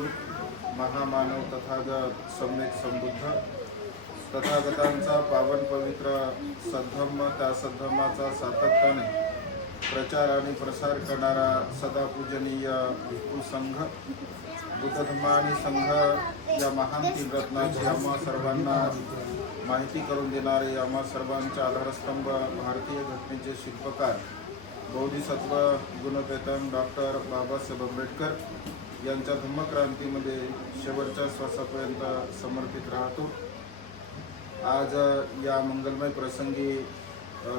अवधूत महामानव तथागत सम्यक समृद्ध तथागतांचा पावन पवित्र सद्धम्म, त्या सद्धम्माचा सातत्याने प्रचार आणि प्रसार करणारा सदा पूजनीय भिक्खू संघ, बुद्ध धम्म आणि संघ या महान तीन रत्नाची आम्हा सर्वांना माहिती करून देणारे, आम्हा सर्वांचा आधारस्तंभ, भारतीय घटनेचे शिल्पकार, बोधिसत्व गुणपेतन डॉक्टर बाबासाहेब आंबेडकर यांच्या धम्मक्रांतीमध्ये शेवटच्या श्वासापर्यंत समर्पित राहतो। आज या मंगलमय प्रसंगी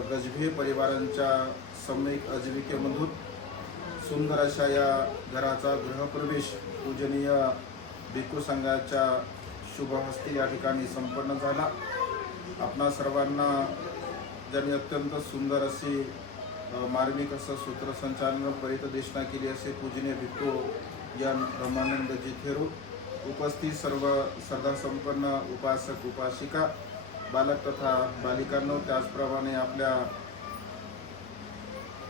गजभे परिवारांच्या सम्यक आजीविकेमधून सुंदर अशा या घराचा गृहप्रवेश पूजनीय भिक्खू संघाच्या शुभहस्ते या ठिकाणी संपन्न झाला। आपणा सर्वांना ज्यांनी अत्यंत सुंदर अशी मार्मिक असं सूत्रसंचालन परितदेशना केली असे पूजनीय भिक्खू ज्ञान ब्रह्मानंद जिथेरू, उपस्थित सर्व श्रद्धासंपन्न उपासक उपासिका, बालक तथा बालिकांनो, त्याचप्रमाणे आपल्या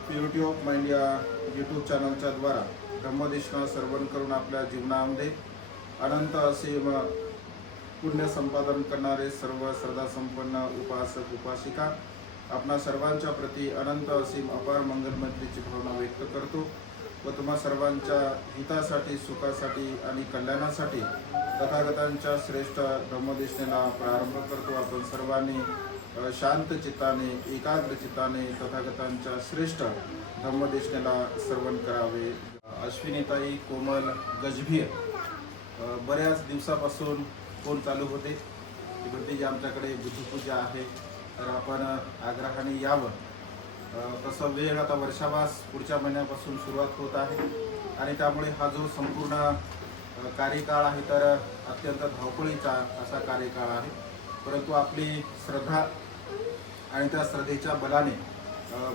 प्युरिटी ऑफ माइंड या यूट्यूब चॅनलच्या द्वारा धम्मदेशना श्रवण करून आपल्या जीवनामध्ये अनंत असीम पुण्य संपादन करणारे सर्व श्रद्धासंपन्न उपासक उपासिका, आपणा सर्वांच्या प्रती अनंत असीम अपार मंगलमैत्रीची भावना व्यक्त करतो व तुम्हा सर्वांच्या हितासाठी, सुखासाठी आणि कल्याणासाठी तथागतांच्या श्रेष्ठ धम्मदेशनेला प्रारंभ करतो। आपण सर्वांनी शांत चित्ताने, एकाग्र चित्ताने तथागतांच्या श्रेष्ठ धम्मदेशनेला श्रवण करावे। अश्विनीताई कोमल गजभिये बऱ्याच दिवसापासून फोन चालू होते की भटजी आमच्याकडे बुद्धपूजा आहे, तर आपण आग्रहाने यावं। तसं वेळ आता वर्षावास पुढच्या महिन्यापासून सुरुवात होत आहे आणि त्यामुळे हा जो संपूर्ण कार्यकाळ आहे तर अत्यंत धावपळीचा असा कार्यकाळ आहे। परंतु आपली श्रद्धा आणि त्या श्रद्धेच्या बलाने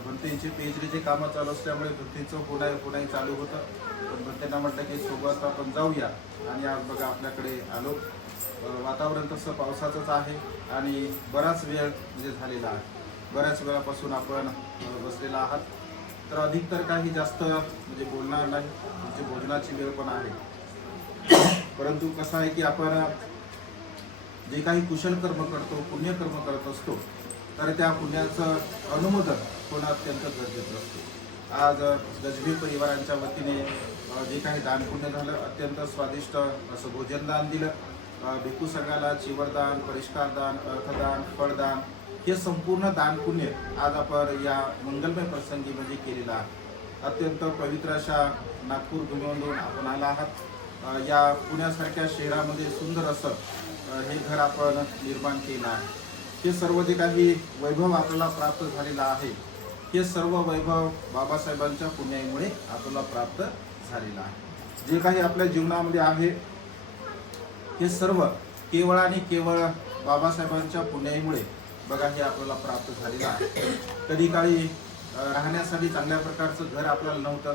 भंतेंची PhDचे कामं चालू असल्यामुळे भंतेंचं पुन्हा चालू होतं। पण भंतेंना म्हटलं की सोबत आपण जाऊया आणि आज बघा आपल्याकडे आलो। वातावरण तसं पावसाचंच आहे आणि बराच वेळ म्हणजे झालेला आहे, बऱ्याच वेळापासून आपण बसलेला आहात, तर अधिक तर काही जास्त म्हणजे बोलणार नाही, म्हणजे भोजनाची वेळ पण आहे। परंतु कसं आहे की आपण जे काही कुशल कर्म करतो, पुण्यकर्म करत असतो, तर त्या पुण्याचं अनुमोदन होणं अत्यंत गरजेचं असते। आज गजबे परिवारांच्या वतीने जे काही दानपुण्य झालं, अत्यंत स्वादिष्ट असं भोजनदान दिलं। भिक्खू संघाला चिवरदान, परिष्कारदान, अर्थदान, फळदान हे संपूर्ण दानपुण्य आज आपण या मंगलमय प्रसंगी म्हणजे केलेला आहे। अत्यंत पवित्र अशा नागपूर भूमीवरून आपण आला आहात। या पुण्यासारख्या शहरामध्ये सुंदर असं हे घर आपण निर्माण केलं आहे। हे सर्व जे काही वैभव आपल्याला प्राप्त झालेला आहे, हे सर्व वैभव बाबासाहेबांच्या पुण्यामुळे आपल्याला प्राप्त झालेला आहे। जे काही आपल्या जीवनामध्ये आहे हे सर्व केवळ आणि केवळ बाबासाहेबांच्या पुण्यामुळे बघा हे आपल्याला प्राप्त झालेलं आहे। कधी काळी राहण्यासाठी चांगल्या प्रकारचं घर आपल्याला नव्हतं,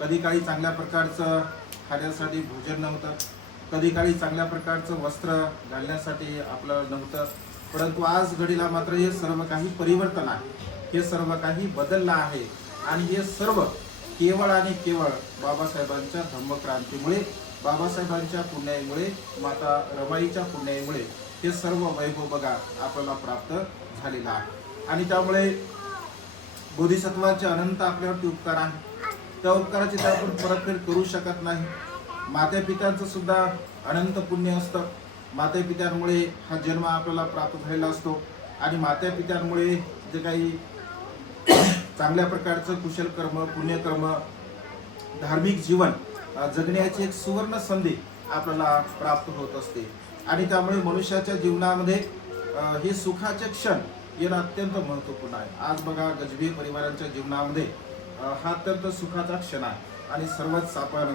कधी काळी चांगल्या प्रकारचं खाण्यासाठी भोजन नव्हतं, कधी काळी चांगल्या प्रकारचं वस्त्र घालण्यासाठी आपल्याला नव्हतं। परंतु आज घडीला मात्र हे सर्व काही परिवर्तन आहे, हे सर्व काही बदललं आहे आणि हे सर्व केवळ आणि केवळ बाबासाहेबांच्या धम्मक्रांतीमुळे, बाबासाहेबांच्या पुण्यामुळे, माता रमाईच्या पुण्यामुळे हे सर्व वैभव बघा आपल्याला प्राप्त झालेला आहे। आणि त्यामुळे बोधिसत्वाचे अनंत आपल्यावरती उपकार आहे, त्या उपकाराची तर आपण परतफेड करू शकत नाही। मातापित्यांचं सुद्धा अनंत पुण्य असतं, मातापित्यांमुळे हा जन्म आपल्याला प्राप्त झालेला असतो आणि मातापित्यांमुळे जे काही चांगल्या प्रकारचं कुशल कर्म, पुण्यकर्म, धार्मिक जीवन जगण्याची एक सुवर्ण संधी आपल्याला प्राप्त होत असते आणि त्यामुळे मनुष्याच्या जीवनामध्ये हे सुखाचे क्षण येणं अत्यंत महत्त्वपूर्ण आहे। आज बघा गजबे परिवारांच्या जीवनामध्ये हा अत्यंत सुखाचा क्षण आहे आणि सर्वच आपण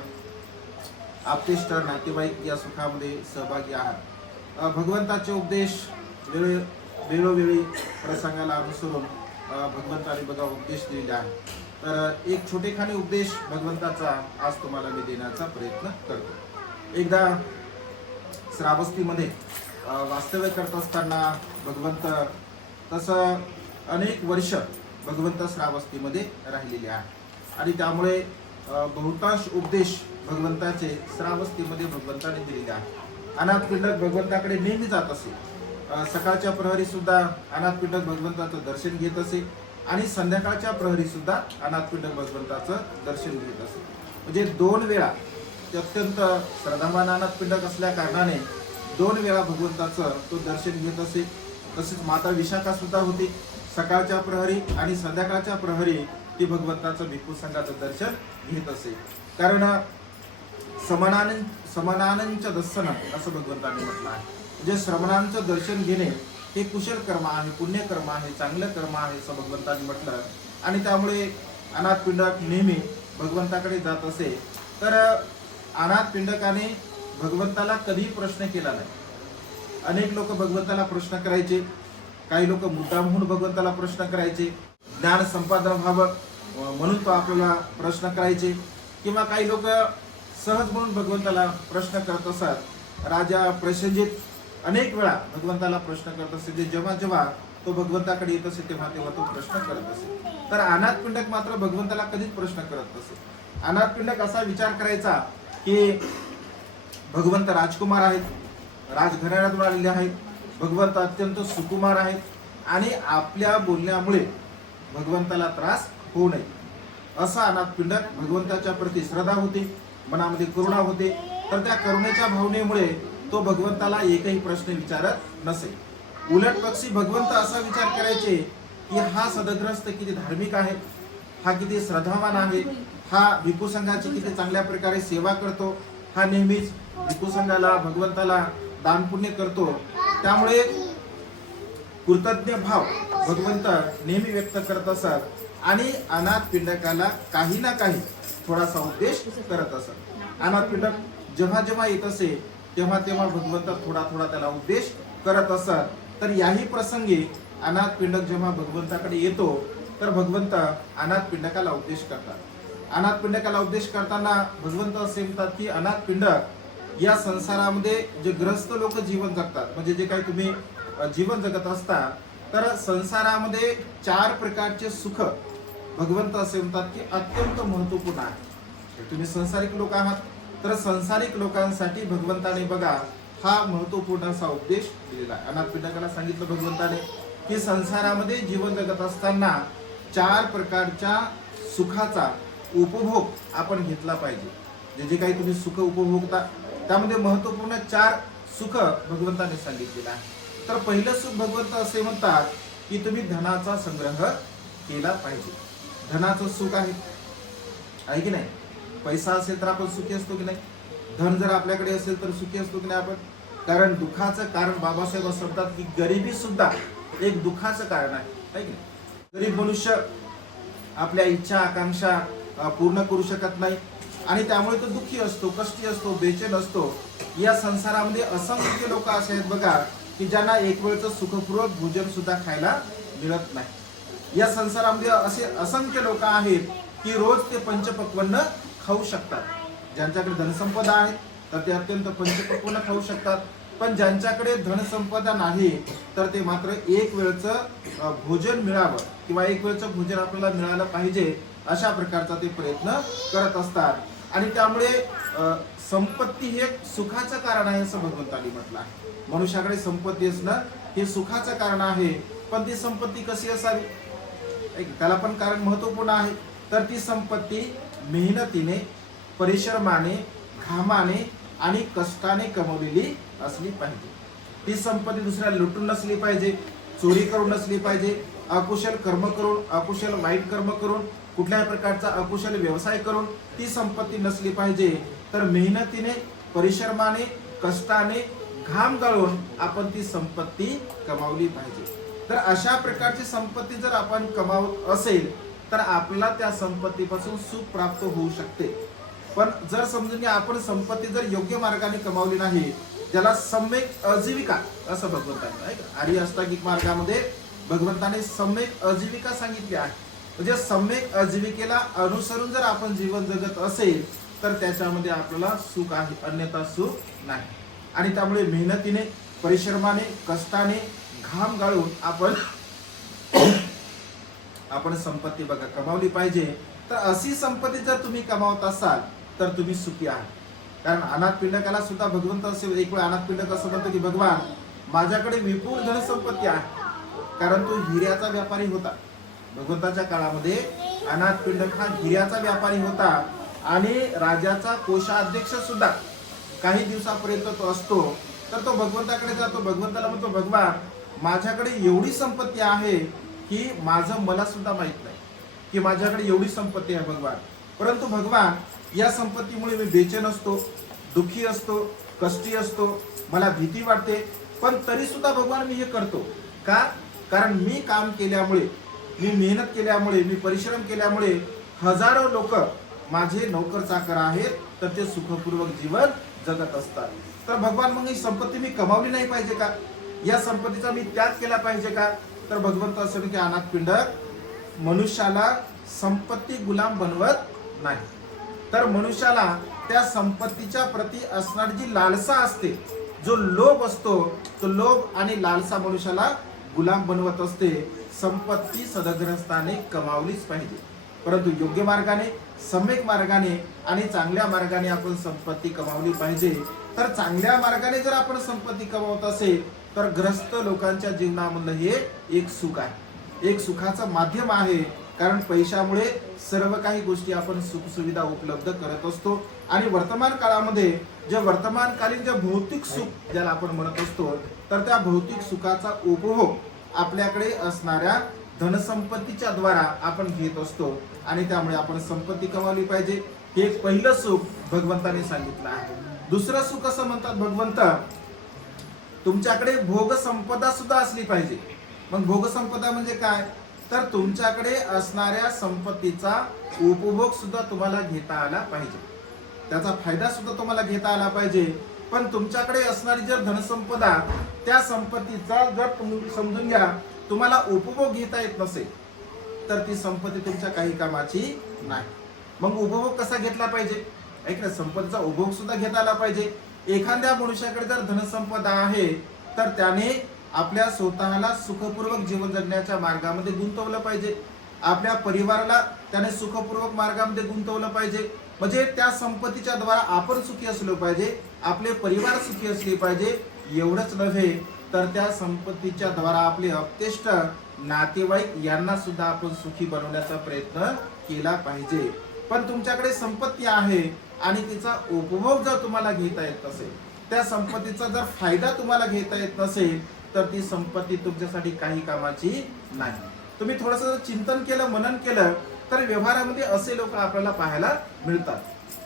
आपतेष्ट नातेवाईक या सुखामध्ये सहभागी आहात। भगवंताचे उपदेश वेळोवेळी प्रसंगाला अनुसरून भगवंताने बघा उपदेश दिलेले आहे। तर एक छोटेखानी उपदेश भगवंताचा आज तुम्हाला मी देण्याचा प्रयत्न करतो। एकदा श्रावस्तीमध्ये वास्तव्य करत असताना भगवंत तसं अनेक वर्ष भगवंत श्रावस्तीमध्ये राहिलेले आहे आणि त्यामुळे बहुतांश उपदेश भगवंताचे श्रावस्तीमध्ये भगवंताने दिलेले आहे. अनाथ पिंडक भगवंताकडे नेहमी जात असे. सकाळच्या प्रहरी सुद्धा अनाथ पिंडक भगवंताचं दर्शन घेत असे आणि संध्याकाळच्या प्रहरी सुद्धा अनाथ पिंडक भगवंताचं दर्शन घेत असे. म्हणजे 2 वेळा ते अत्यंत श्रद्धावान अनाथ पिंडक असल्या कारणाने 2 वेळा भगवंताचं तो दर्शन घेत असे. तसेच माता विशाखा सुद्धा होती. सकाळच्या प्रहरी आणि संध्याकाळच्या प्रहरी ती भगवंताचं भिक्खू संघाचं दर्शन घेत असे. कारण समनानंच दर्शन असं भगवंतांनी म्हटलं आहे. म्हणजे श्रमणांचं दर्शन घेणे हे कुशल कर्म आहे, पुण्यकर्म आहे, चांगलं कर्म आहे असं भगवंतांनी म्हटलं. आणि त्यामुळे अनाथ पिंडक नेहमी भगवंताकडे जात असे. तर अनाथ पिंडकाने भगवंताला कधीही प्रश्न केला नाही. अनेक लोक भगवंताला प्रश्न करायचे, काही लोक मुद्दामहून भगवंताला प्रश्न करायचे, ज्ञान संपादन व्हावं म्हणून तो आपल्याला प्रश्न करायचे, किंवा काही लोक सहज म्हणून भगवंताला प्रश्न करत असतात. राजा प्रसेनजित अनेक वेळा भगवंताला प्रश्न करत असे. जेव्हा जेव्हा तो भगवंताकडे येत असे तेव्हा तेव्हा तो प्रश्न करत असे. तर अनाथ पिंडक मात्र भगवंताला कधीच प्रश्न करत नसे. अनाथ पिंडक असा विचार करायचा की भगवंत राजकुमार आहेत, राजघराण्यातून आलेले आहेत, भगवंत अत्यंत सुकुमार आहेत आणि आपल्या बोलण्यामुळे भगवंताला त्रास होऊ नये असा अनाथ पिंडक भगवंताच्या प्रती श्रद्धा होती, मनामध्ये करुणा होते. तर त्या करुणेच्या भावनेमुळे तो भगवंताला एकही प्रश्न विचारत नसे. उलट पक्षी भगवंत असा विचार करायचे की हा सदग्रस्त किती धार्मिक आहे, हा किती श्रद्धावान आहे, हा भिक्खू संघाची किती चांगल्या प्रकारे सेवा करतो, हा नेहमीच भिक्खू संघाला भगवंताला दान पुण्य करतो. त्यामुळे कृतज्ञ भाव भगवंत नेहमी व्यक्त करत असत आणि अनाथ पिंडकाला काही ना काही थोडासा उपदेश करत असत. अनाथ पिंडक जेव्हा जेव्हा येत असे तेव्हा तेव्हा भगवंत थोडा थोडा त्याला उपदेश करत असत. तर याही प्रसंगी अनाथ पिंडक जेव्हा भगवंताकडे येतो तर भगवंत अनाथ पिंडकाला उपदेश करतात. अनाथ पिंडकाला उपदेश करताना भगवंत असे म्हणतात की अनाथ पिंडक या संसारामध्ये जे ग्रस्त लोक जीवन जगतात, म्हणजे जे काही तुम्ही जीवन जगत असता, तर संसारामध्ये 4 प्रकारचे सुख भगवंत असे म्हणतात की अत्यंत महत्वपूर्ण आहे. तुम्ही संसारिक लोक आहात तर संसारिक लोकांसाठी भगवंताने बघा हा महत्वपूर्ण असा उपदेश दिलेला आहे. अनाथ पिंडकाला सांगितलं भगवंताने की संसारामध्ये जीवन जगत असताना 4 प्रकारच्या सुखाचा उपभोग आपण घेतला पाहिजे. जे काही तुम्ही सुख उपभोगता त्यामध्ये महत्वपूर्ण 4 सुख भगवंताने सांगितलेलं आहे. तर पहिलं सुख भगवंत असे म्हणतात की तुम्ही धनाचा संग्रह केला पाहिजे. धनाचं सुख आहे की नाही? पैसा असेल तर आपण सुखी असतो की नाही? धन जर आपल्याकडे असेल तर सुखी असतो की नाही आपण? कारण दुःखाचं कारण बाबासाहेब असं म्हणतात की गरिबी सुद्धा एक दुःखाचं कारण आहे की नाही? गरीब मनुष्य आपल्या इच्छा आकांक्षा पूर्ण करू शकत नाही आणि त्यामुळे तो दुःखी असतो, कष्टी असतो, बेचैन असतो. या संसारामध्ये असंख्य लोक असे आहेत बघा की ज्यांना एक वेळचं सुखपूर्वक भोजन सुद्धा खायला मिळत नाही. या संसारामध्ये असे असंख्य लोक आहेत की रोज ते पंचपक्वान्न खाऊ शकतात. ज्यांच्याकडे धनसंपदा आहे तर ते अत्यंत पंचपक्वान्न खाऊ शकतात. पण ज्यांच्याकडे धनसंपदा नाही तर ते मात्र एक वेळचं भोजन मिळावं किंवा एक वेळचं भोजन आपल्याला मिळालं पाहिजे अशा प्रकारचा ते प्रयत्न करत असतात. आणि त्यामुळे संपत्ती हे सुखाचं कारण आहे असं भगवंतांनी म्हटलं आहे. मनुष्याकडे संपत्ती असणं हे सुखाचं कारण आहे. पण ती संपत्ती कशी असावी त्याला पण कारण महत्वपूर्ण आहे. तर ती संपत्ती मेहनतीने, परिश्रमाने, घामाने आणि कष्टाने कमवलेली असली पाहिजे. ती संपत्ती दुसऱ्याला लुटून नसली पाहिजे, चोरी करून नसली पाहिजे, अकुशल कर्म करून, अकुशल वाईट कर्म करून, कुठल्याही प्रकारचा अकुशल व्यवसाय करून ती संपत्ती नसली पाहिजे. तर मेहनतीने, परिश्रमाने, कष्टाने, घाम गाळून आपण ती संपत्ती कमावली पाहिजे. तर अशा प्रकारची संपत्ती जर आपण कमावत असेल तर आपल्याला त्या संपत्तीपासून सुख प्राप्त होऊ शकते. पण जर समजून घ्या आपण संपत्ती जर योग्य मार्गाने कमावली नाही, ज्याला सम्यक आजीविका असं भगवंताने आर्य अष्टांगिक मार्गामध्ये भगवंताने सम्यक आजीविका सांगितली आहे. म्हणजे सम्यक आजीविकेला अनुसरून जर आपण जीवन जगत असेल तर त्याच्यामध्ये आपल्याला सुख आहे, अन्यथा सुख नाही. आणि त्यामुळे मेहनतीने, परिश्रमाने, कष्टाने, घाम गाळून आपण संपत्ती बघा कमावली पाहिजे. तर अशी संपत्ती जर तुम्ही कमावत असाल तर तुम्ही सुखी आहात. कारण अनाथ पिंडकाला सुद्धा भगवंत असे एक वेळ अनाथ पिंडक असं म्हणतो की भगवान माझ्याकडे विपुल धनसंपत्ती आहे. कारण तो हिऱ्याचा व्यापारी होता. भगवंताच्या काळामध्ये अनाथ पिंडक हा हिऱ्याचा व्यापारी होता आणि राजाचा कोषाध्यक्ष सुद्धा काही दिवसापर्यंत तो असतो. तर तो भगवंताकडे जातो, भगवंताला म्हणतो भगवान माझ्याकडे एवढी संपत्ती आहे की माझं मला सुद्धा माहित नाही की माझ्याकडे एवढी संपत्ती आहे भगवान. परंतु भगवान या संपत्तीमुळे मी बेचैन असतो, दुःखी असतो, कष्टी असतो, मला भीती वाटते. पण तरी सुद्धा भगवान मी हे करतो का? कारण मी काम केल्यामुळे, मी मेहनत केल्यामुळे, मी परिश्रम केल्यामुळे हजारो लोक माझे नोकर चाकर आहेत, तर ते सुखपूर्वक जीवन जगत असतात. तर भगवान मग ही संपत्ती मी कमावली नाही पाहिजे का? या संपत्तीचा मी त्याग केला पाहिजे का? तर भगवंत असं की अनाथ पिंडक मनुष्याला संपत्ती गुलाम बनवत नाही. तर मनुष्याला त्या संपत्तीच्या प्रती असणारी जी लालसा असते, जो लोभ असतो, तो लोभ आणि लालसा मनुष्याला गुलाम बनवत असते. संपत्ती सदग्रस्ताने कमावलीच पाहिजे, परंतु योग्य मार्गाने, सम्यक मार्गाने आणि चांगल्या मार्गाने आपण संपत्ती कमावली पाहिजे. तर चांगल्या मार्गाने जर आपण संपत्ती कमावत असेल तर ग्रस्त लोकांच्या जीवनामधलं हे एक सुख आहे, एक सुखाचं माध्यम आहे. कारण पैशामुळे सर्व काही गोष्टी आपण सुखसुविधा उपलब्ध करत असतो. आणि वर्तमान काळामध्ये जे वर्तमानकालीन जे भौतिक सुख ज्याला आपण म्हणत असतो, तर त्या भौतिक सुखाचा उपभोग आपल्याकडे असणाऱ्या धनसंपत्तीच्या द्वारा आपण घेत असतो आणि त्यामुळे आपण संपत्ती कमावली पाहिजे. हे एक पहिलं सुख भगवंताने सांगितलं आहे. दुसरं सुख असं म्हणतात भगवंत, तुमच्याकडे भोग संपदा सुद्धा असली पाहिजे. मग भोग संपदा म्हणजे काय? तर तुमच्याकडे असणाऱ्या संपत्तीचा उपभोग सुद्धा तुम्हाला घेता आला पाहिजे, त्याचा फायदा सुद्धा तुम्हाला घेता आला पाहिजे. पण तुमच्याकडे असणारी जर धनसंपदा, त्या संपत्तीचा जर तुम्ही समजून घ्या तुम्हाला उपभोग घेता येत नसेल तर ती संपत्ती तुमच्या काही कामाची नाही. मग उपभोग कसा घेतला पाहिजे? ऐक ना, संपत्तीचा उपभोग सुद्धा घेता आला पाहिजे. एखाद्या मनुष्याकडे जर धनसंपदा आहे तर त्याने आपल्या स्वतःला सुखपूर्वक जीवन जगण्याच्या मार्गामध्ये गुंतवलं पाहिजे. आपल्या परिवाराला त्याने सुखपूर्वक मार्गामध्ये गुंतवलं पाहिजे. म्हणजे त्या संपत्तीच्या द्वारा आपण सुखी असलो पाहिजे, आपले परिवार सुखी असले पाहिजे. एवढंच नव्हे तर त्या संपत्तीच्या द्वारा आपले अपतेष्ट नातेवाईक यांना सुद्धा आपण सुखी बनवण्याचा प्रयत्न केला पाहिजे. पण तुमच्याकडे संपत्ती आहे आणि तिचा उपभोग जर तुम्हाला घेता येत नसेल, त्या संपत्तीचा जर फायदा तुम्हाला घेता येत नसेल तर ती संपत्ती तुमच्यासाठी काही कामाची नाही. तुम्ही थोडंसं चिंतन केलं, मनन केलं तर व्यवहारामध्ये असे लोक आपल्याला पाहायला मिळतात.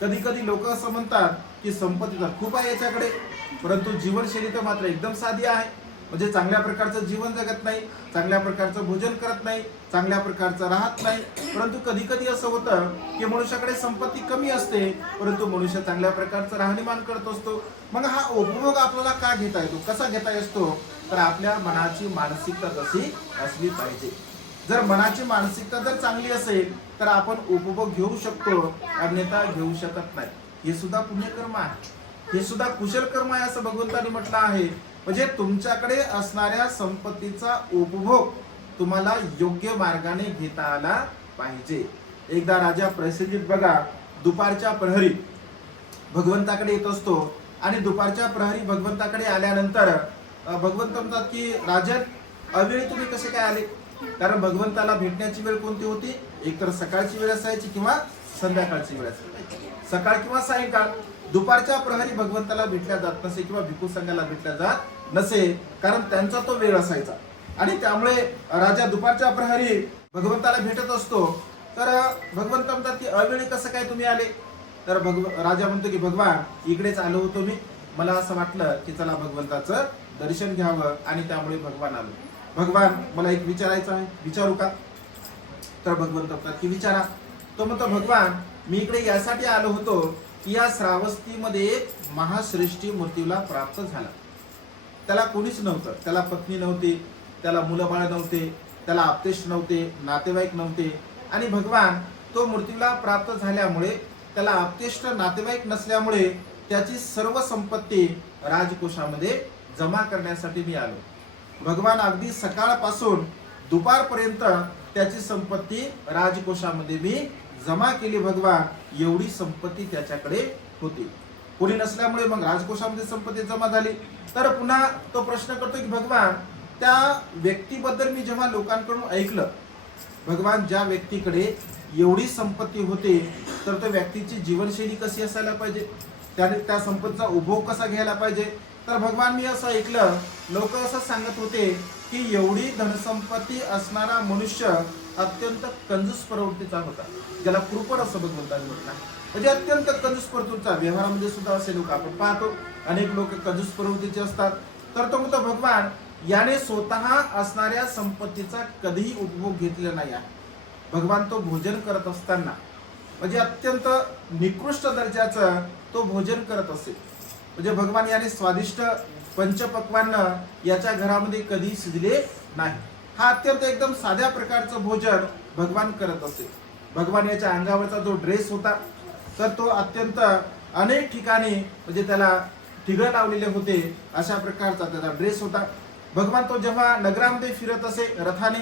कधी कधी लोक असं म्हणतात की संपत्ती तर खूप आहे याच्याकडे, परंतु जीवनशैली तर मात्र एकदम साधी आहे. म्हणजे चांगल्या प्रकारचं जीवन जगत नाही, चांगल्या प्रकारचं भोजन करत नाही, चांगल्या प्रकारचं राहत नाही. परंतु कधी कधी असं होतं की मनुष्याकडे संपत्ती कमी असते परंतु मनुष्य चांगल्या प्रकारचं राहणीमान करत असतो. मग हा उपभोग आपल्याला का घेता येतो, कसा घेता येतो? तर आपल्या मनाची मानसिकता तशी असली पाहिजे. जर मनाची मानसिकता जर चांगली असेल तर आपण उपभोग घेऊ शकतो, अन्यथा घेऊ शकत नाही. हे सुद्धा पुण्यकर्म आहे, हे सुद्धा कुशल कर्म आहे असं भगवंतांनी म्हटलं आहे. म्हणजे तुमच्याकडे असणाऱ्या संपत्तीचा उपभोग तुम्हाला योग्य मार्गाने घेता आला पाहिजे. एकदा राजा प्रसेनजित बघा दुपारच्या प्रहरी भगवंताकडे येत असतो आणि दुपारच्या प्रहरी भगवंताकडे आल्यानंतर भगवंत म्हणतात की राजन, अवेळी तुम्ही कसे काय आले? कारण भगवंताला भेटण्याची वेळ कोणती होती? एकतर सकाळची वेळ असायची किंवा संध्याकाळची वेळ असायची, सकाळ किंवा सायंकाळ. दुपारच्या प्रहरी भगवंताला भेटल्या जात नसे किंवा भिक्खू संघाला भेटल्या जात नसे, कारण त्यांचा तो वेळ असायचा. आणि त्यामुळे राजा दुपारच्या प्रहरी भगवंताला भेटत असतो. तर भगवंत म्हणतात की अवेळी कसं काय तुम्ही आले? तर राजा म्हणतो की भगवान इकडेच आलो होतो मी, मला असं वाटलं की चला भगवंताचं दर्शन घ्यावं आणि त्यामुळे भगवान आलो. भगवान मला एक विचारायचं आहे, विचारू का? तर भगवंत म्हणतात की विचारा. तो म्हणतो भगवान मी इकडे यासाठी आलो होतो की या श्रावस्तीमध्ये एक महाश्रेष्ठी मूर्तीला प्राप्त झाला. त्याला कोणीच नव्हतं, त्याला पत्नी नव्हती, त्याला मुलं बाळ नव्हते, त्याला आपतेष्ट नव्हते, नातेवाईक नव्हते. आणि भगवान तो मूर्तीला प्राप्त झाल्यामुळे, त्याला आपतेष्ट नातेवाईक नसल्यामुळे त्याची सर्व संपत्ती राजकोषामध्ये जमा करण्यासाठी मी आलो. भगवान अगदी सकाळपासून दुपारपर्यंत त्याची संपत्ती राजकोषामध्ये मी जमा केली भगवान एवढी संपत्ती त्याच्याकडे होती. कोणी नसल्यामुळे मग राजकोषामध्ये संपत्ती जमा झाली. तर पुन्हा तो प्रश्न करतो की भगवान त्या व्यक्तीबद्दल मी जेव्हा लोकांकडून ऐकलं, भगवान ज्या व्यक्तीकडे एवढी संपत्ती होते तर त्या व्यक्तीची जीवनशैली कशी असायला पाहिजे, त्याने त्या संपत्तीचा उपभोग कसा घ्यायला पाहिजे. तर भगवान मी असं ऐकलं, लोक असं सांगत होते की एवढी धनसंपत्ती असणारा मनुष्य अत्यंत कंजूस प्रवृत्तीचा होता, ज्याला कृपण असं भगवंतांनी म्हटलं. म्हणजे अत्यंत कंजूस प्रवृत्तीचा. व्यवहारामध्ये सुद्धा असे लोक आपण पाहतो, अनेक लोक कंजूस प्रवृत्तीचे असतात. तर तो म्हणतो भगवान याने स्वतः असणाऱ्या संपत्तीचा कधीही उपभोग घेतलेला नाही आहे. भगवान तो भोजन करत असताना म्हणजे अत्यंत निकृष्ट दर्जाचं तो भोजन करत असे. म्हणजे भगवान याने स्वादिष्ट पंचपक्वान्न याच्या घरामध्ये कधी शिजले नाही. हा अत्यंत एकदम साध्या प्रकारचं भोजन भगवान करत असे. भगवान याच्या अंगावरचा जो ड्रेस होता तर तो अत्यंत अनेक ठिकाणी म्हणजे त्याला ठिगळ लावलेले होते, अशा प्रकारचा त्याचा ड्रेस होता. भगवान तो जेव्हा नगरामध्ये फिरत असे रथाने,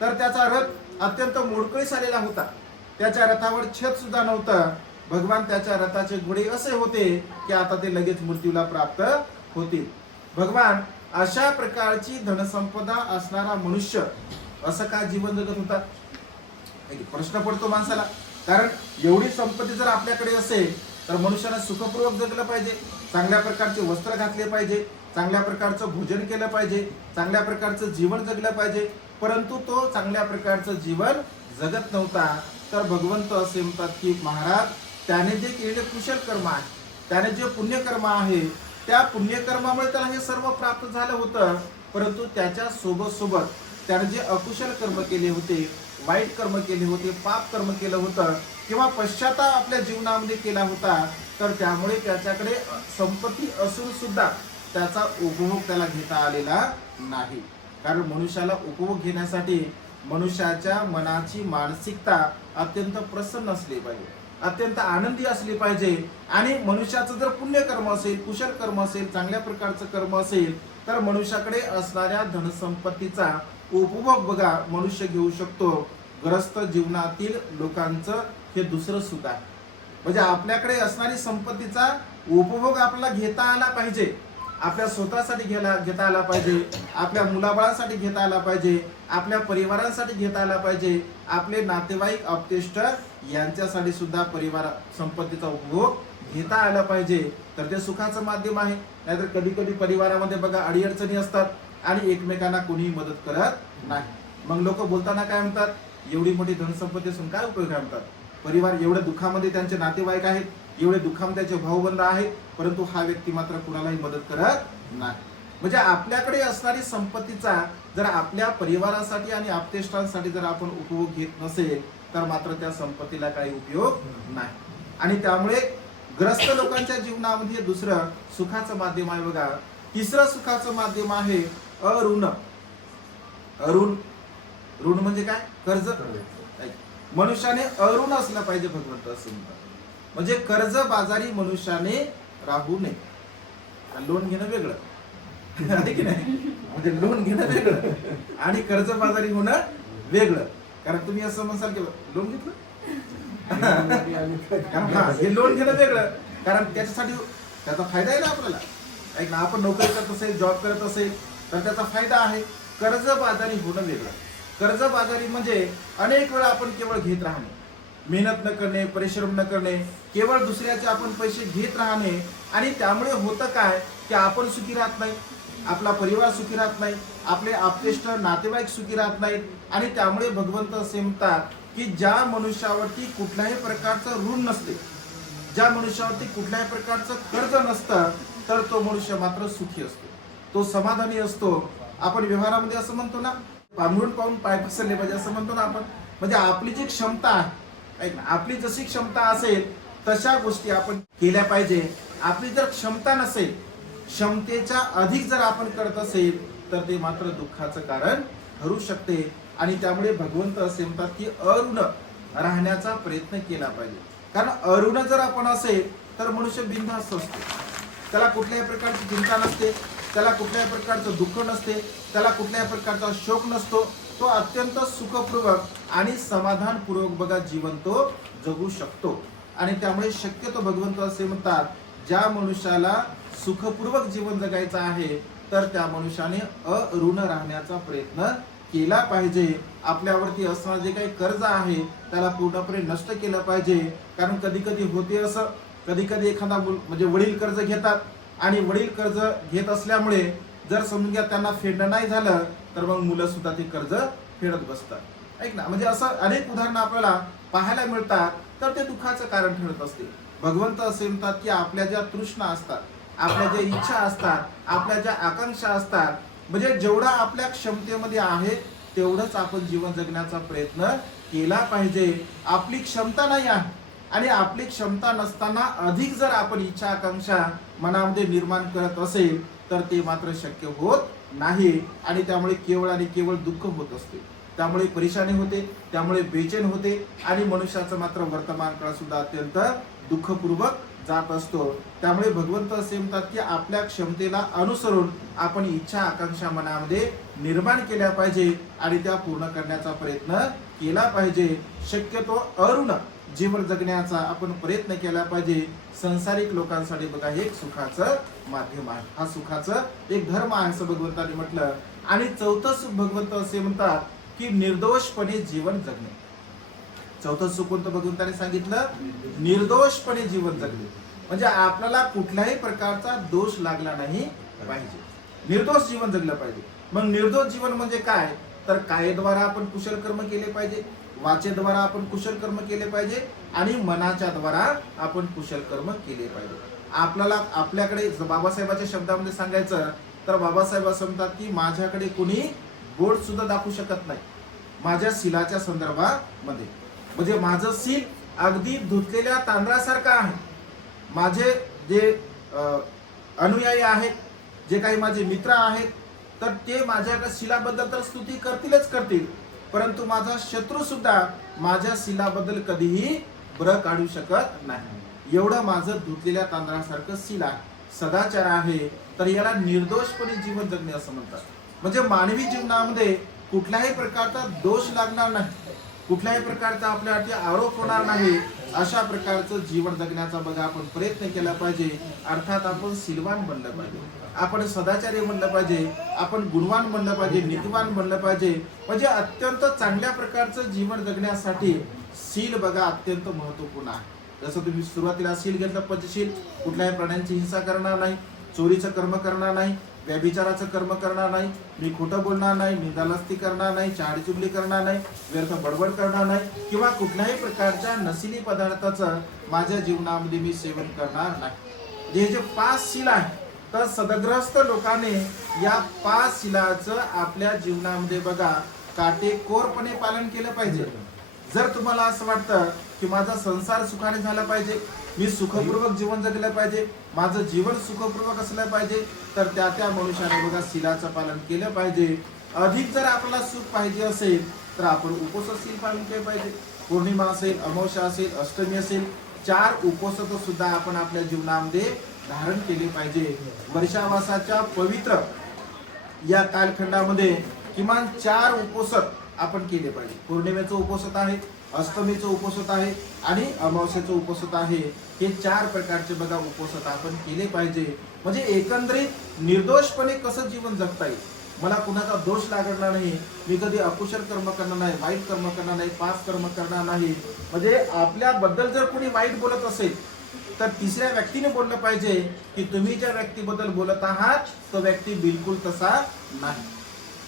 तर त्याचा रथ अत्यंत मोडकळीस आलेला होता. त्याच्या रथावर छत सुद्धा नव्हतं. भगवान त्याच्या रथाचे घोडे असे होते की आता ते लगेच मृत्यूला प्राप्त होतील. भगवान अशा प्रकारची धनसंपदा असणारा मनुष्य असं का जीवन जगत होता, प्रश्न पडतो माणसाला. कारण एवढी संपत्ती जर आपल्याकडे असेल तर मनुष्याने सुखपूर्वक जगलं पाहिजे, चांगल्या प्रकारचे वस्त्र घातले पाहिजे, चांगल्या प्रकारचं भोजन केलं पाहिजे, चांगल्या प्रकारचं जीवन जगलं पाहिजे. परंतु तो चांगल्या प्रकारचं जीवन जगत नव्हता. तर भगवंत असे म्हणतात की महाराज त्याने जे केलेले कुशल कर्म आहे, त्याने जे पुण्यकर्म आहे, त्या पुण्यकर्मामुळे त्याला हे सर्व प्राप्त झालं होतं. परंतु त्याच्या सोबत त्याने जे अकुशल कर्म केले होते, वाईट कर्म केले होते, पाप कर्म केलं होतं किंवा पश्चाताप आपल्या जीवनामध्ये केला होता, तर त्यामुळे त्याच्याकडे संपत्ती असून सुद्धा त्याचा उपभोग त्याला घेता आलेला नाही. कारण मनुष्याला उपभोग घेण्यासाठी मनुष्याच्या मनाची मानसिकता अत्यंत प्रसन्न असली पाहिजे, अत्यंत आनंदी असली पाहिजे. आणि मनुष्याचं जर पुण्यकर्म असेल, कुशल कर्म असेल, चांगल्या प्रकारचं कर्म असेल, तर मनुष्याकडे असणाऱ्या धनसंपत्तीचा उपभोग बघा मनुष्य घेऊ शकतो. ग्रस्त जीवनातील लोकांचं हे दुसरं सुद्धा आहे. म्हणजे आपल्याकडे असणारी संपत्तीचा उपभोग आपल्याला घेता आला पाहिजे, आपल्या स्वतःसाठी घेता आला पाहिजे, आपल्या मुलाबाळांसाठी घेता आला पाहिजे, आपल्या परिवारांसाठी घेता आला पाहिजे, आपले नातेवाईक अपतेष्ट यांच्यासाठी सुद्धा परिवार संपत्तीचा उपभोग घेता आला पाहिजे. तर ते सुखाचं माध्यम आहे. नाहीतर कधी कधी परिवारामध्ये बघा अडीअडचणी असतात आणि एकमेकांना कोणीही मदत करत नाही. मग लोक बोलताना काय म्हणतात, एवढी मोठी धनसंपत्ती असून काय उपयोग आहे म्हणतात. परिवार एवढ्या दुःखामध्ये त्यांचे नातेवाईक आहेत, एवढे दुःखामध्ये त्याचे भाऊबंद आहेत, परंतु हा व्यक्ती मात्र कुणालाही मदत करत नाही. म्हणजे आपल्याकडे असणारी संपत्तीचा जर आपल्या परिवारासाठी आणि आपतेष्टांसाठी जर आपण उपभोग घेत नसेल तर मात्र त्या संपत्तीला काही उपयोग नाही. आणि त्यामुळे ग्रस्त लोकांच्या जीवनामध्ये दुसरं सुखाचं माध्यम आहे बघा. तिसरं सुखाचं माध्यम आहे अऋण. ऋण म्हणजे काय, कर्ज. मनुष्याने अऋण असलं पाहिजे भगवंत असं म्हणतात. म्हणजे कर्ज बाजारी मनुष्याने राहू नये. लोन घेणं वेगळं आहे की नाही, म्हणजे लोन घेणं वेगळं आणि कर्ज बाजारी होणं वेगळं. कारण तुम्ही असं म्हणसाल की लोन घेतलं हे लोन घेणं वेगळं, कारण त्याच्यासाठी त्याचा फायदा आहे ना आपल्याला. ऐक ना, आपण नोकरी करत असेल, जॉब करत असेल तर त्याचा फायदा आहे. कर्ज बाजारी होणं वेगळं. कर्ज बाजारी म्हणजे अनेक वेळा आपण केवळ घेत राहणे, मेहनत न करणे, परिश्रम न करणे, केवळ दुसऱ्याचे आपण पैसे घेत राहणे. आणि त्यामुळे होतं काय की आपण सुखी राहत नाही, आपला परिवार सुखी राहत नाही, आपले आपतेष्ट नातेवाईक सुखी राहत नाहीत. आणि त्यामुळे भगवंत असे म्हणतात की ज्या मनुष्यावरती कुठल्याही प्रकारचं ऋण नसते, ज्या मनुष्यावरती कुठल्याही प्रकारचं कर्ज नसतं, तर तो मनुष्य मात्र सुखी असतो, तो समाधानी असतो. आपण व्यवहारामध्ये असं म्हणतो ना, पांघरून पाहून पाय पसरले पाहिजे असं म्हणतो ना आपण. म्हणजे आपली जी क्षमता आहे, ऐक ना, आपली जशी क्षमता असेल तशा गोष्टी आपण केल्या पाहिजे. आपली जर क्षमता नसेल, क्षमतेच्या अधिक जर आपण करत असेल तर ते मात्र दुःखाचं कारण ठरू शकते. आणि त्यामुळे भगवंत असे म्हणतात की अऋण राहण्याचा प्रयत्न केला पाहिजे. कारण अऋण जर आपण असेल तर मनुष्य बिनधास्त असतो, त्याला कुठल्याही प्रकारची चिंता नसते, त्याला कुठल्याही प्रकारचं दुःख नसते, त्याला कुठल्याही प्रकारचा शोक नसतो. तो अत्यंत सुखपूर्वक आणि समाधानपूर्वक बघा जीवन तो जगू शकतो. आणि त्यामुळे शक्यतो भगवंत असे म्हणतात, ज्या मनुष्याला सुखपूर्वक जीवन जगायचं आहे तर त्या मनुष्याने अऋण राहण्याचा प्रयत्न केला पाहिजे. आपल्यावरती असणारे जे काही कर्ज आहे त्याला पूर्णपणे नष्ट केलं पाहिजे. कारण कधी कधी होते असं, कधी कधी एखादा म्हणजे वडील कर्ज घेतात आणि वडील कर्ज घेत असल्यामुळे जर समजून घ्या त्यांना फेडणं नाही झालं तर मग मुलं सुद्धा ते कर्ज फेडत बसतात. ऐक ना, म्हणजे असं अनेक उदाहरणं आपल्याला पाहायला मिळतात. तर ते दुःखाचं कारण ठरत असते. भगवंत असे म्हणतात की आपल्या ज्या तृष्णा असतात, आपल्या ज्या इच्छा असतात, आपल्या ज्या आकांक्षा असतात, म्हणजे जेवढा आपल्या क्षमतेमध्ये आहे तेवढंच आपण जीवन जगण्याचा प्रयत्न केला पाहिजे. आपली क्षमता नाही आहे आणि आपली क्षमता नसताना अधिक जर आपण इच्छा आकांक्षा मनामध्ये निर्माण करत असेल तर ते मात्र शक्य होत नाही. आणि त्यामुळे केवळ आणि केवळ दुःख होत असते, त्यामुळे परेशानी होते, त्यामुळे बेचैन होते आणि मनुष्याचं मात्र वर्तमान काळ सुद्धा अत्यंत दुःखपूर्वक जात असतो. त्यामुळे भगवंत असे म्हणतात की आपल्या क्षमतेला अनुसरून आपण इच्छा आकांक्षा मनामध्ये निर्माण केल्या पाहिजे आणि त्या पूर्ण करण्याचा प्रयत्न केला पाहिजे. शक्यतो अरुण जीवन जगण्याचा आपण प्रयत्न केला पाहिजे. संसारिक लोकांसाठी बघा हे एक सुखाचं माध्यम आहे, हा सुखाचं एक धर्म आहे असं भगवंतांनी म्हटलं. आणि चौथं सुख भगवंत असे म्हणतात की निर्दोषपणे जीवन जगणे. चौथं सुख कोणतं भगवंताने सांगितलं? निर्दोषपणे जीवन जगणे. म्हणजे आपल्याला कुठल्याही प्रकारचा दोष लागला नाही पाहिजे, निर्दोष जीवन जगलं पाहिजे. मग निर्दोष जीवन म्हणजे काय? तर कायेद्वारा आपण कुशल कर्म केले पाहिजे, वाचेद्वारा आपण कुशल कर्म केले पाहिजे आणि मनाच्या द्वारा आपण कुशल कर्म केले पाहिजे. आपल्याला आपल्याकडे बाबासाहेबांच्या शब्दामध्ये सांगायचं तर बाबासाहेब असं म्हणतात की माझ्याकडे कोणी बोट सुद्धा दाखवू शकत नाही माझ्या सिलाच्या संदर्भामध्ये. म्हणजे माझं सील अगदी धुतलेल्या तांदळासारखं आहे. माझे जे अनुयायी आहेत, जे काही माझे मित्र आहेत, तर ते माझ्या शिलाबद्दल तर स्तुती करतीलच करतील, परंतु माझा शत्रू सुद्धा माझ्या शिलाबद्दल कधीही ब्र काढू शकत नाही. एवढं माझं धुतलेल्या तांदळासारखं शिल आहे, सदाचार आहे. तर याला निर्दोषपणे जीवन जगणे असं म्हणतात. म्हणजे मानवी जीवनामध्ये कुठल्याही प्रकारचा दोष लागणार नाही, कुठल्याही प्रकारचा आपल्यावरती आरोप होणार नाही, अशा प्रकारचं जीवन जगण्याचा बघा आपण प्रयत्न केला पाहिजे. अर्थात आपण सिलवान बनलं पाहिजे, आपण सदाचारी बनलं पाहिजे, आपण गुणवान बनलं पाहिजे, नीतिवान बनलं पाहिजे. म्हणजे अत्यंत चांगल्या प्रकारचं जीवन जगण्यासाठी सील बघा अत्यंत महत्वपूर्ण आहे. जसं तुम्ही सुरुवातीला सील घेतलं, पंचशील, कुठल्याही प्राण्यांची हिंसा करणार नाही, चोरीचं कर्म करणार नाही, व्यभिचाराचं कर्म करणार नाही, मी खोटं बोलणार नाही, निंदालस्ती करणार नाही, चाडी चुगली करणार नाही, व्यर्थ बडबड करणार नाही किंवा कुठल्याही प्रकारच्या नशिली पदार्थाचं माझ्या जीवनामध्ये मी सेवन करणार नाही. हे जे 5 सील आहे, तर सदग्रस्त लोकांनी या 5 सीलाचं आपल्या जीवनामध्ये बघा काटेकोरपणे पालन केलं पाहिजे. जर तुम्हाला असं वाटतं की माझा संसार सुखाने झाला पाहिजे, मी सुखपूर्वक जीवन जगलं पाहिजे, माझं जीवन सुखपूर्वक असलं पाहिजे, तर त्या मनुष्याने बघा शीलाचं पालन केलं पाहिजे. अधिक जर आपल्याला सुख पाहिजे असेल तर आपण उपवासशील पालन केलं पाहिजे. पौर्णिमा असेल, अमावस्या असेल, अष्टमी असेल, 4 उपवास सुद्धा आपण आपल्या जीवनामध्ये धारण केले पाहिजे. वर्षावासाच्या पवित्र या कालखंडामध्ये किमान 4 उपवास आपण केले पाहिजे. पौर्णिमेचं उपवास आहे, अष्टमीचं उपवास आहे आणि अमावस्येचं उपवास आहे. हे 4 प्रकारचे बघा उपवास आपण केले पाहिजे. म्हणजे एकंदरीत निर्दोषपणे कसं जीवन जगता येईल, मला कुणाचा दोष लागणार नाही, मी कधी अकुशल कर्म करणार नाही, वाईट कर्म करणार नाही, पाप कर्म करणार नाही. म्हणजे आपल्याबद्दल जर कोणी वाईट बोलत असेल तर तिसऱ्या व्यक्तीने बोललं पाहिजे की तुम्ही ज्या व्यक्तीबद्दल बोलत आहात तो व्यक्ती बिलकुल तसा नाही.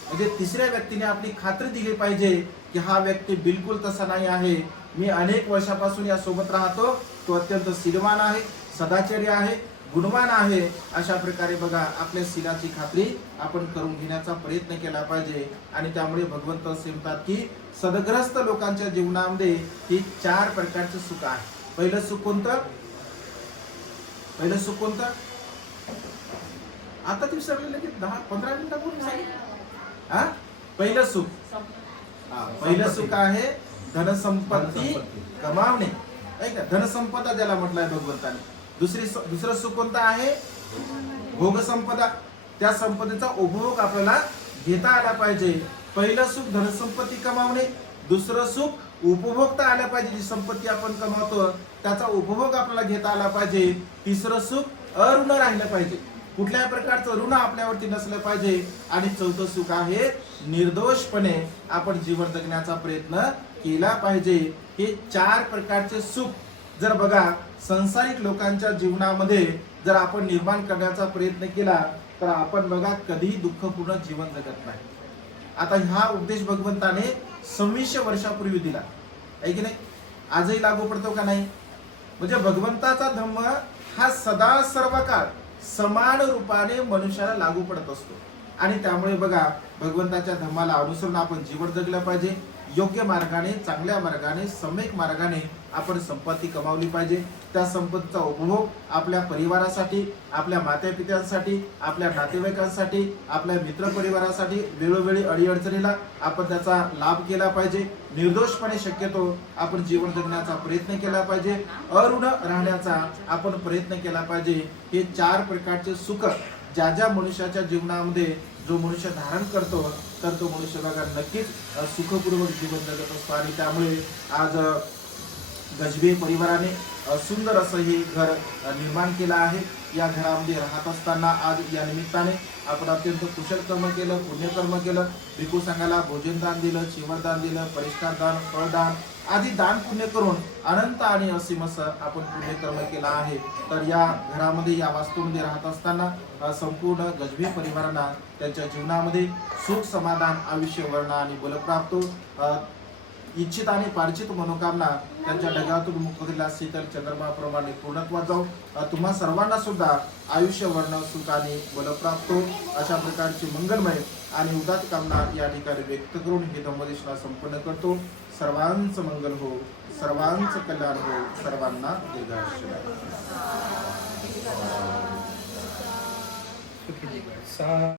म्हणजे तिसऱ्या व्यक्तीने आपली खात्री दिली पाहिजे की हा व्यक्ती बिलकुल तसा नाही आहे, मी अनेक वर्षापासून या सोबत राहतो, तो अत्यंत शीलवान आहे, सदाचारी आहे, गुणवान आहे. अशा प्रकारे बघा आपल्या शीलाची खात्री आपण करून घेण्याचा प्रयत्न केला पाहिजे. आणि त्यामुळे भगवंत असे म्हणतात की सदग्रस्त लोकांच्या जीवनामध्ये ही 4 प्रकारचे सुख आहे. पहिलं सुख कोणतं? पहिलं सुख कोणतं? आता तुम्ही सगळे लगेच 10-15 मिनिटापूर्वी सांगितलं. हा, पहिलं सुख, पहिलं सुख आहे धनसंपत्ती कमावणे, ऐक ना, धनसंपदा ज्याला म्हटलंय भगवंताने. दुसरं सुख कोणतं आहे? भोग संपदा. त्या संपदेचा उपभोग आपल्याला घेता आला पाहिजे. पहिलं सुख धनसंपत्ती कमावणे, दुसरं सुख उपभोगता आल्या पाहिजे, जी संपत्ती आपण कमावतो त्याचा उपभोग आपल्याला घेता आला पाहिजे, तिसरं सुख अऋण राहिलं पाहिजे, कुठल्याही प्रकारचं ऋण आपल्यावरती नसलं पाहिजे, आणि चौथं सुख आहे निर्दोषपणे आपण जीवन जगण्याचा प्रयत्न केला पाहिजे. हे 4 प्रकारचे सुख जर बघा संसारिक लोकांच्या जीवनामध्ये जर आपण निर्माण करण्याचा प्रयत्न केला तर आपण बघा कधीही दुःखपूर्ण जीवन जगत नाही. आता हा उपदेश भगवंताने 2600 वर्षापूर्वी दिला आहे की नाही, आजही लागू पडतो का नाही? म्हणजे भगवंताचा धम्म हा सदा सर्व काळ समान रूपाने मनुष्याला लागू पडत असतो, आणि त्यामुळे बघा भगवंताच्या धम्माला अनुसरून आपण जीवन जगलं पाहिजे. योग्य मार्गाने, चांगल्या मार्गाने, सम्यक मार्गाने आपण संपत्ती कमावली पाहिजे. त्या संपत्तीचा उपभोग आपल्या परिवारासाठी, आपल्या मातापित्यांसाठी, आपल्या नातेवाईकांसाठी, आपल्या मित्रपरिवारासाठी वेळोवेळी अडीअडचणीला आपण त्याचा लाभ केला पाहिजे. निर्दोषपणे शक्यतो आपण जीवन जगण्याचा प्रयत्न केला पाहिजे, अऋण राहण्याचा आपण प्रयत्न केला पाहिजे. हे 4 प्रकारचे सुख ज्या ज्या मनुष्याच्या जीवनामध्ये जो मनुष्य धारण करतो तर तो मनुष्य बघा नक्कीच सुखपूर्वक जीवन जगत असतो. आणि त्यामुळे आज गजबे परिवाराने सुंदर असं हे घर निर्माण केलं आहे. या घरामध्ये राहत असताना आज या निमित्ताने आपण अत्यंत कुशल कर्म केलं, पुण्यकर्म केलं, भिकू संघाला भोजनदान दिलं, चिवरदान दिलं, परिष्कार दान, फळदान आदी दान पुण्य करून अनंत आणि असीम असं आपण पुण्यकर्म केलं आहे. तर या घरामध्ये, या वास्तूमध्ये राहत असताना संपूर्ण गजबे परिवारांना त्यांच्या जीवनामध्ये सुख, समाधान, आयुष्य, वर्ण आणि बलप्राप्त इच्छित आणि पार्चित मनोकामना त्यांच्या ढगातून मुखदिला शीतल चंद्रमाप्रमाणे पूर्णत्वात जाऊ. तुम्हा सर्वांना सुद्धा आयुष्य, वर्ण, सुख आणि बलप्राप्त अशा प्रकारची मंगलमय आणि उदात्त कामना या ठिकाणी व्यक्त करून हे धम्मदेशना संपन्न करतो. सर्वांचं मंगल हो, सर्वांचं कल्याण हो, सर्वांना दीर्घायुष्य.